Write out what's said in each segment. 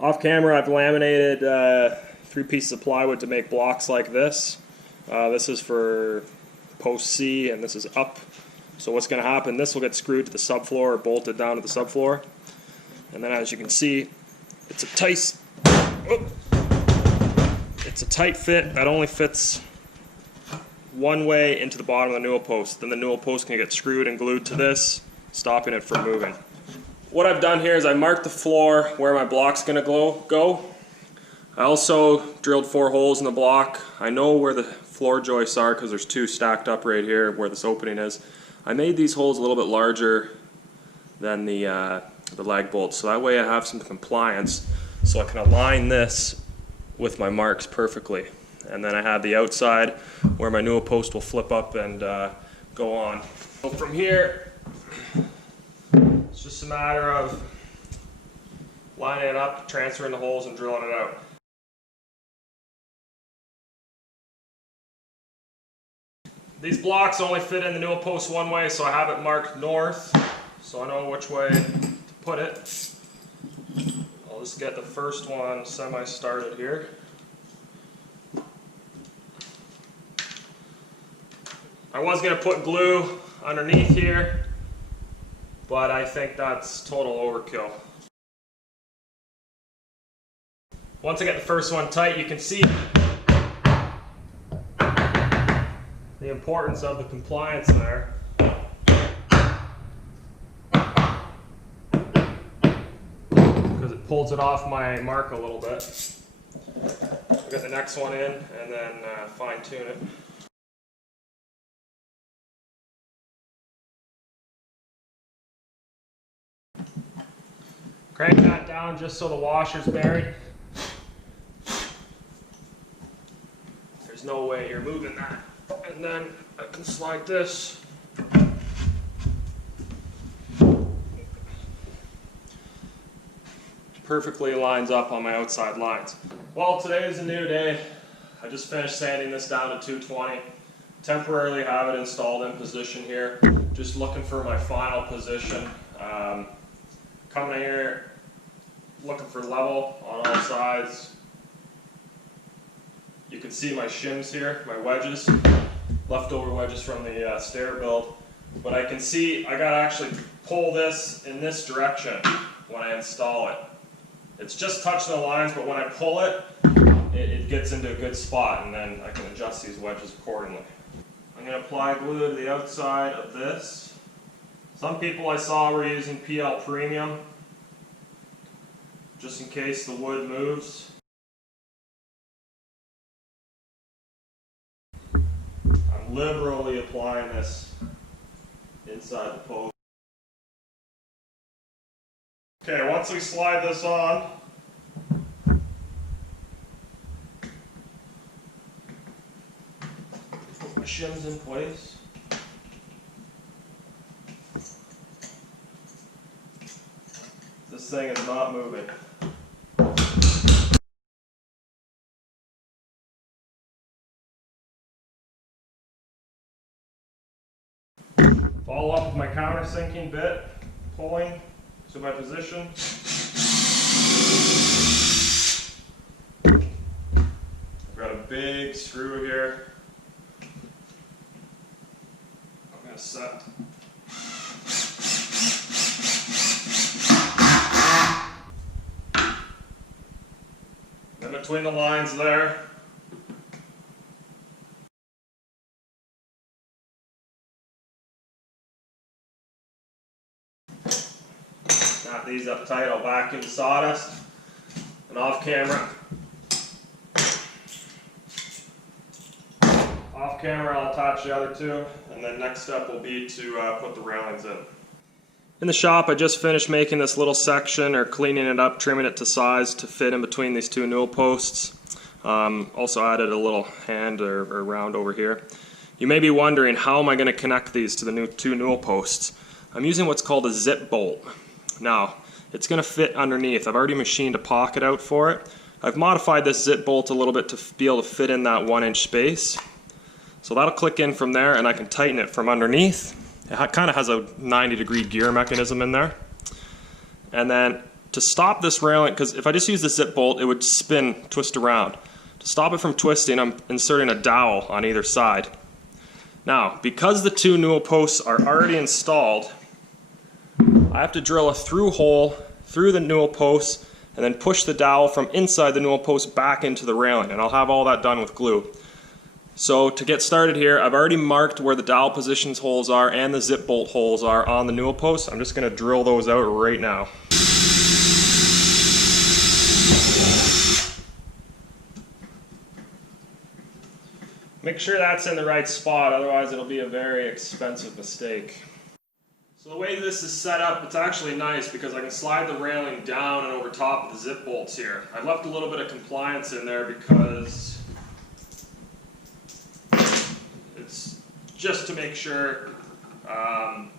Off camera, I've laminated 3 pieces of plywood to make blocks like this. This is for post C and this is up. So what's going to happen, this will get screwed to the subfloor or bolted down to the subfloor. And then as you can see, it's a tight fit that only fits one way into the bottom of the newel post. Then the newel post can get screwed and glued to this, stopping it from moving. What I've done here is I marked the floor where my block's going to go. I also drilled 4 holes in the block. I know where the floor joists are because there's 2 stacked up right here where this opening is. I made these holes a little bit larger than the lag bolts, so that way I have some compliance, so I can align this with my marks perfectly. And then I have the outside where my newel post will flip up and go on. So from here, it's just a matter of lining it up, transferring the holes, and drilling it out. These blocks only fit in the newel post one way, so I have it marked north, so I know which way to put it. I'll just get the first one semi-started here. I was going to put glue underneath here, but I think that's total overkill. Once I get the first one tight, you can see the importance of the compliance there. Because it pulls it off my mark a little bit. I'll get the next one in and then fine tune it. Crank that down just so the washer's buried. There's no way you're moving that. And then I can slide this. Perfectly lines up on my outside lines. Well, today is a new day. I just finished sanding this down to 220. Temporarily have it installed in position here. Just looking for my final position. Coming in here, looking for level on all sides. You can see my shims here, my wedges, leftover wedges from the stair build. But I can see I gotta actually pull this in this direction when I install it. It's just touching the lines, but when I pull it, it gets into a good spot, and then I can adjust these wedges accordingly. I'm gonna apply glue to the outside of this. Some people I saw were using PL Premium, just in case the wood moves. I'm liberally applying this inside the post. Okay, once we slide this on, put my shims in place. This thing is not moving. Follow up with my countersinking bit, pulling to my position. I've got a big screw here. I'm going to set. Then between the lines there, snap these up tight. I'll vacuum the sawdust, and off camera I'll attach the other 2, and then next step will be to put the railings in. In the shop, I just finished making this little section, or cleaning it up, trimming it to size to fit in between these 2 newel posts. Also added a little hand or round over here. You may be wondering, how am I going to connect these to the 2 newel posts? I'm using what's called a zip bolt. Now, it's going to fit underneath. I've already machined a pocket out for it. I've modified this zip bolt a little bit to be able to fit in that 1-inch space. So that'll click in from there, and I can tighten it from underneath. It kind of has a 90-degree gear mechanism in there. And then to stop this railing, because if I just use the zip bolt, it would spin, twist around. To stop it from twisting, I'm inserting a dowel on either side. Now, because the two Newel posts are already installed, I have to drill a through hole through the Newel posts and then push the dowel from inside the Newel post back into the railing, and I'll have all that done with glue. So to get started here, I've already marked where the dowel positions holes are and the zip bolt holes are on the Newel posts. I'm just going to drill those out right now. Make sure that's in the right spot, otherwise it'll be a very expensive mistake. So the way this is set up, it's actually nice because I can slide the railing down and over top of the zip bolts here. I've left a little bit of compliance in there because it's just to make sure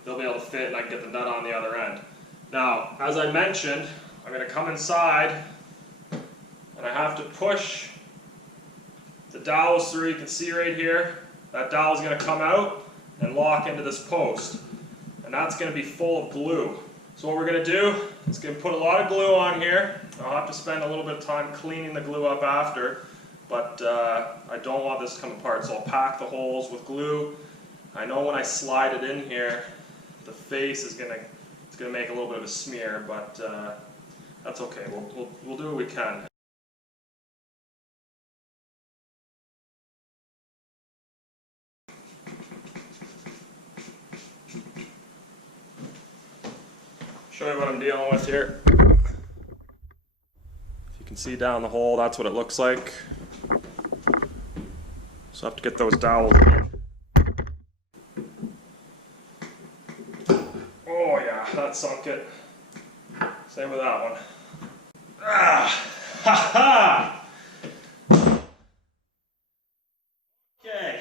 they'll be able to fit and I can get the nut on the other end. Now, as I mentioned, I'm going to come inside and I have to push the dowels through. You can see right here, that dowel is going to come out and lock into this post. And that's going to be full of glue. So what we're going to do is going to put a lot of glue on here. I'll have to spend a little bit of time cleaning the glue up after, but I don't want this to come apart. So I'll pack the holes with glue. I know when I slide it in here, the face is going to make a little bit of a smear, but that's okay. We'll do what we can. Show you what I'm dealing with here. If you can see down the hole, that's what it looks like. So I have to get those dowels in. Oh yeah, that sunk it. Same with that one. Ah! Ha ha! Okay.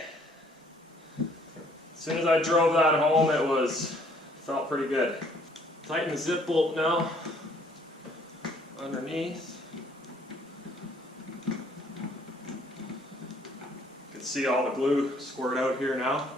As soon as I drove that home, felt pretty good. Tighten the zip bolt now, underneath. You can see all the glue squirt out here now.